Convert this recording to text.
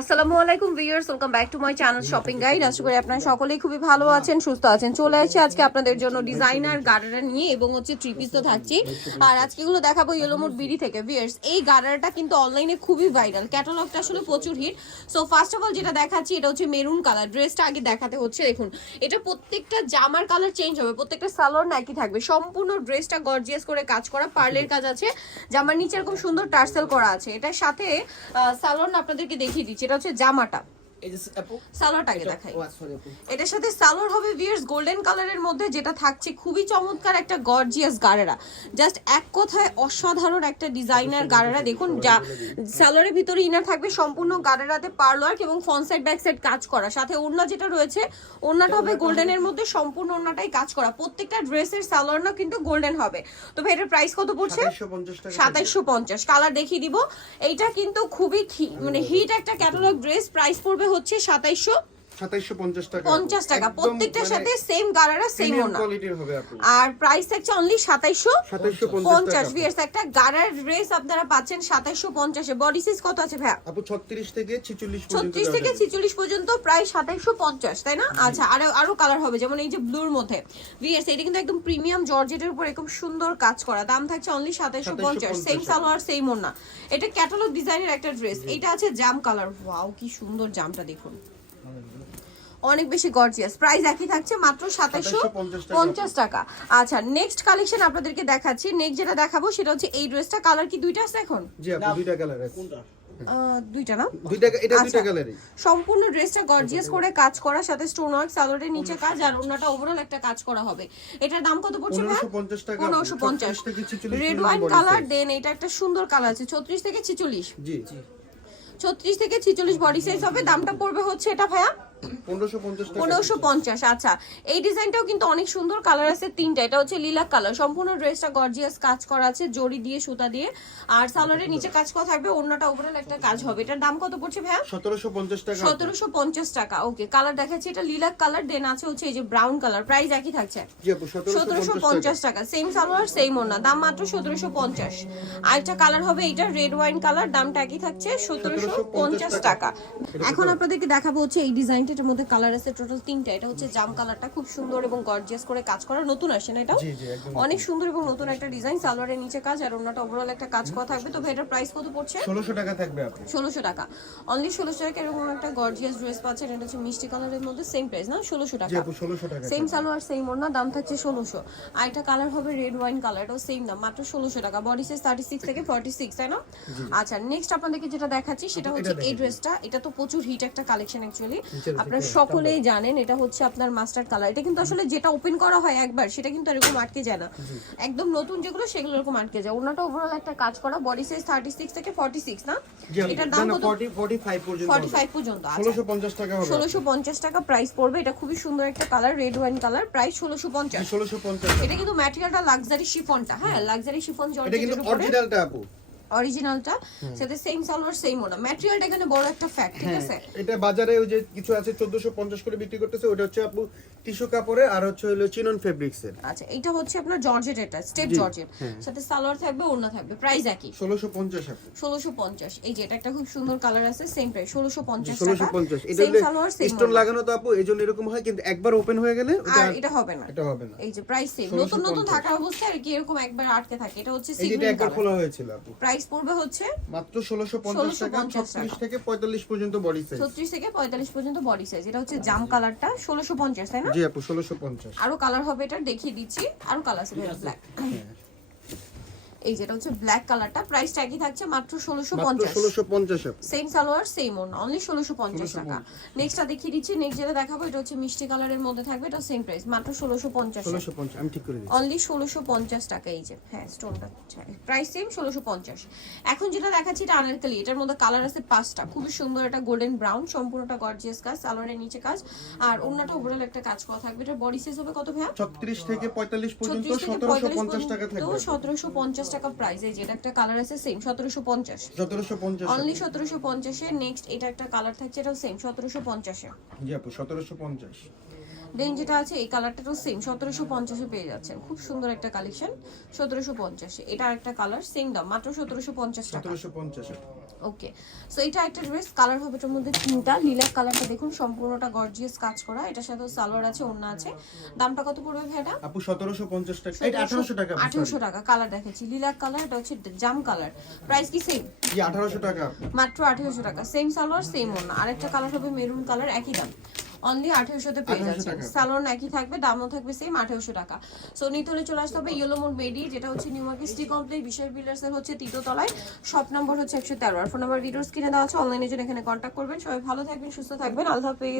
আসসালামু আলাইকুম viewers, welcome back to my channel shopping guide. আশা করি আপনারা সকলেই খুবই ভালো আছেন, সুস্থ আছেন। চলে আসছি আজকে আপনাদের জন্য ডিজাইনার গারারা নিয়ে এবং হচ্ছে থ্রি পিস তো থাকছি। আর আজকে গুলো দেখাবো ইয়েলোমোড বিডি থেকে। ভিউয়ার্স, এই গারারাটা কিন্তু অনলাইনে খুবই ভাইরাল, ক্যাটালগটা আসলে প্রচুর hit. So first of all যেটা দেখাচ্ছি এটা হচ্ছে মেরুন কালার। ড্রেসটা আগে দেখাতে হচ্ছে, দেখুন এটা প্রত্যেকটা জামার কালার চেঞ্জ হবে, প্রত্যেকটা সালোয়ার না একই থাকবে। সম্পূর্ণ ড্রেসটা গর্জিয়াস করে কাজ করা, পার্লের কাজ আছে, জামার নিচে এরকম সুন্দর টার্সেল করা আছে। এটার সাথে সালোয়ার না আপনাদেরকে দেখিয়ে দিচ্ছি, এটা হচ্ছে জামাটা। সালোয়ারটাকে দেখাই, এটার সাথে সালোয়ার হবে ভিউয়ার্স গোল্ডেন কালারের মধ্যে, যেটা থাকছে খুবই চমৎকার একটা গর্জিয়াস গারারা। জাস্ট এক কথায় অসাধারণ একটা ডিজাইনার গারারা। দেখুন যা সালোয়ারের ভিতরে ইনার থাকবে সম্পূর্ণ গারারাতে পার্ল ওয়ার্ক এবং ফ্রন্ট সাইড ব্যাক সাইড কাজ করা। সাথে ওড়না যেটা রয়েছে, ওড়নাটা হবে গোল্ডেনের মধ্যে, সম্পূর্ণ ওড়নাটাই কাজ করা। প্রত্যেকটা ড্রেসের সালোয়ার না কিন্তু গোল্ডেন হবে। তো ভাই এটার প্রাইস কত পড়ছে? 2750। কালার দেখিয়ে দিব। এইটা কিন্তু খুবই মানে হিট একটা ক্যাটালগ ড্রেস। প্রাইস পড়বে হচ্ছে 2750 টাকা। প্রত্যেকটার সাথে সেম গারারা, সেম ওড়না, আর প্রাইস থাকছে অনলি 2750। ভিউয়ার্স, একটা গারার ড্রেস আপনারা পাচ্ছেন 2750 এ। বডি সাইজ কত আছে ভাই? আপু 36 থেকে 46 পর্যন্ত, প্রায় 2750, তাই না? আচ্ছা, আরো কালার হবে, যেমন এই যে ব্লুর মধ্যে। ভিউয়ার্স, এটা কিন্তু একদম প্রিমিয়াম জর্জেটের উপর এরকম সুন্দর কাজ করা। দাম থাকছে অনলি 2750। সেম সালোয়ার, সেম ওড়না। এটা ক্যাটালগ ডিজাইনের একটা ড্রেস। এটা আছে জাম কালার। ওয়াও, কি সুন্দর জামটা দেখুন, অনেক বেশি গর্জিয়াস। প্রাইস একই থাকছে, মাত্র 2750 টাকা। আচ্ছা, নেক্সট কালেকশন আপনাদেরকে দেখাচ্ছি। নেক্সট যেটা দেখাবো সেটা হচ্ছে এই ড্রেসটা। কালার কি দুইটা আছে এখন? জি আপু, দুইটা কালার আছে। দুইটা না, এটা দুইটা কালারই। সম্পূর্ণ ড্রেসটা গর্জিয়াস করে কাজ করা, সাথে স্টোন ওয়ার্ক, সালোয়ারের নিচে কাজ, আর ওন্নাটা ওভারঅল একটা কাজ করা হবে। এটার দাম কত পড়ছে ভাই? 1550 টাকা। 1550। Red wine colour. দেন এটা একটা সুন্দর কালার আছে 36 থেকে 46। জি, 36 থেকে 46 বডি সাইজ হবে। দামটা পড়বে হচ্ছে এটা ভাইয়া 1550। আচ্ছা, এই ডিজাইনটাও কিন্তু অনেক সুন্দর। কালার আছে তিনটা। এটা হচ্ছে লিলাক কালার। সম্পূর্ণ ড্রেসটা গর্জিয়াস কাজ করা আছে জড়ি দিয়ে, সুতা দিয়ে, আর সালোয়ারের নিচে কাজ করা থাকবে, ওড়নাটা ওভারঅল একটা কাজ হবে। এটার দাম কত পড়ছে ভাইয়া? 1750 টাকা। 1750 টাকা। ওকে, কালার দেখাচ্ছি, এটা লিলাক কালার। দেন আছে হচ্ছে এই যে ব্রাউন কালার। প্রাইস একই থাকছে, জি আপু, 1750 টাকা। সেম সালোয়ার, সেম ওড়না, দাম মাত্র 1750। আরেকটা কালার হবে এটা রেড ওয়াইন কালার, দামটা একই থাকছে 1750 টাকা। এখন আপনাদেরকে দেখাবো হচ্ছে এই ডিজাইনটা। এটার মধ্যে কালার আছে টোটাল তিনটা। এটা হচ্ছে জাম কালারটা, খুব সুন্দর এবং গর্জিয়াস করে কাজ করা, নতুন আসে না এটাও? অনেক সুন্দর এবং নতুন একটা ডিজাইন। সালোয়ারের নিচে কাজ, আর ওড়নাটা ওভারঅল একটা কাজ করা থাকবে। তো এটার প্রাইস কত পড়ছে? 1600 টাকা থাকবে আপু। 1600 টাকা, অনলি 1600 টাকা। এরকম একটা গর্জিয়াস ড্রেস পাচ্ছেন। এটা হচ্ছে মিষ্টি কালারের মধ্যে, সেম প্রাইস না? 1600 টাকা। জি আপু, 1600 টাকা। সেম সালোয়ার, সেম ওড়না, দাম থাকছে 1600। আর একটা কালার হবে রেড ওয়াইন কালার, এটাও সেম দাম, মাত্র 1600 টাকা। বডি সাইজ 36 থেকে 46, তাই না? আচ্ছা, নেক্সট আপনাদেরকে যেটা দেখাচ্ছি সেটা হচ্ছে এই ড্রেসটা। এটা তো প্রচুর হিট একটা কালেকশন অ্যাকচুয়ালি, আপনারা সকলেই জানেন। এটা হচ্ছে আপনার মাস্টার্ড কালার। এটা কিন্তু আসলে যেটা ওপেন করা হয় একবার, সেটা কিন্তু এরকম আটকে যায় না। একদম নতুন যেগুলো সেগুলো এরকম আটকে যায়। ওড়নাটা ওভারঅল একটা কাজ করা, বডি সাইজ 36 থেকে 46, না? এটার দাম কত? 45 পর্যন্ত। 45 পর্যন্ত। 1650 টাকা হবে। 1650 টাকা প্রাইস পড়বে। এটা খুবই সুন্দর একটা colour, red wine colour. Price 1650। 1650। এটা কিন্তু ম্যাটেরিয়ালটা লাক্সারি শিফনটা, হ্যাঁ, লাক্সারি শিফন জর্জেটের এটা কিন্তু উপরে অরিজিনালটা আপু, অরিজিনালটা, সাথে সেম সালোয়ার, সেম ওড়না। ম্যাটেরিয়ালটা এখানে বড় একটা ফ্যাক্ট, ঠিক আছে? এটা বাজারে ওই যে কিছু আছে 1450 করে বিক্রি করতেছে, ওটা হচ্ছে আপু টিস্যু কাপড়ে, আর হচ্ছে হলো চিনন ফেব্রিক্স এর। আচ্ছা, এটা হচ্ছে আপনার জর্জেট, এটা স্টেপ জর্জেট, সাথে সালোয়ার থাকবে, ওড়না থাকবে। প্রাইস একই, 1650 আপু। 1650। এই যে এটা একটা খুব সুন্দর কালার আছে, সেম প্রাইস 1650 টাকা। 1650। এটা সেম সালোয়ার, সেম স্টোন লাগানো তো আপু, এইজন্য এরকম হয়, কিন্তু একবার ওপেন হয়ে গেলে আর এটা হবে না, এটা হবে না। এই যে প্রাইস সেম, নতুন নতুন থাকা অবস্থায় আর কি এরকম একবার আটকে থাকে। এটা হচ্ছে এই যেটা একবার খোলা হয়েছিল আপু। প্রাইস পড়বে হচ্ছে মাত্র 1650 টাকা। 36 থেকে 45 পর্যন্ত বডি সাইজ। 36 থেকে 45 পর্যন্ত বডি সাইজ। এটা হচ্ছে জাম কালারটা, 1650, তাই না? জি আপু, 1650। আরো কালার হবে, এটা দেখিয়ে দিচ্ছি। আরো কালার আছে, ব্ল্যাক। এই যেটা হচ্ছে ব্ল্যাক কালারটা। প্রাইসটা একই থাকছে, মাত্র 1650। 1650 সেম সালোয়ার, সেম ওড়না, অনলি 1650 টাকা। নেক্সটটা দেখিয়ে দিচ্ছি। নেক্সট যেটা দেখাবো এটা হচ্ছে মিষ্টি কালারের মধ্যে থাকবে, এটা সেম প্রাইস, মাত্র 1650। 1650 আমি ঠিক করে দিচ্ছি। অনলি 1650 টাকা। এই যে, হ্যাঁ, স্টোনটা প্রাইস সেম, 1650। এখন যেটা দেখাচ্ছি এটা আনারকলি। এটার মধ্যে কালার আছে 5টা। খুবই সুন্দর, এটা গোল্ডেন ব্রাউন, সম্পূর্ণটা গর্জিয়াস কাজ, সালোয়ারের নিচে কাজ, আর ওড়নাটা ওভারঅল একটা কাজ করা থাকবে। এটার বডি সাইজ হবে কত ভাইয়া? 36 থেকে 45 পর্যন্ত 1750 টাকা থাকবে। 1750 টাকা প্রাইস। এই যে এটা একটা কালার আছে সেম, 1750। 1750 অনলি 1750 এ। নেক্সট এটা একটা কালার থাকছে, এটাও সেম 1750 এ। জি আপু, 1750। দেন যেটা আছে এই কালারটাও সেম 1750 এ পেয়ে যাচ্ছেন। খুব সুন্দর একটা কালেকশন, 1750 এ। এটা আরেকটা কালার, সেম দাম, মাত্র 1750 টাকা। 1750। ওকে, সো এটা একটা ড্রেস, কালার হবে এটার মধ্যে তিনটা। লিলাক কালারটা দেখুন সম্পূর্ণটা গর্জিয়াস কাজ করা, এটার সাথে সালোয়ার আছে, ওড়না আছে। দামটা কত পড়বে ভাইটা? আপু 1750 টাকা, এটা 1800 টাকা। 1800 টাকা। কালার দেখাচ্ছি লিলাক কালার, এটা হচ্ছে জাম কালার। প্রাইস কি সেম? জি 1800 টাকা। মাত্র 1800 টাকা। সেম সালোয়ার সেম ওড়না। আরেকটা কালার হবে মেরুন কালার, একই দাম, অনলি 1800 তে পেয়ে 1800 যাচ্ছেন। টাকা। সালোয়ার একই থাকবে, দামও থাকবে সেম 1800 টাকা। সো নিতে হলে চলে আসতে হবে ইয়েলো মোড মেডি, যেটা হচ্ছে নিউ মার্কেট সিটি কমপ্লেক্স বিশাল বিল্ডার্স এর হচ্ছে তৃতীয় তলায়, শপ নম্বর হচ্ছে 113। আর ফোন নাম্বার ভিডিওস কিনে দেওয়া আছে, অনলাইনে জন্য এখানে কন্ট্যাক্ট করবেন। সবাই ভালো থাকবেন, সুস্থ থাকবেন, আল্লাহ হাফেজ।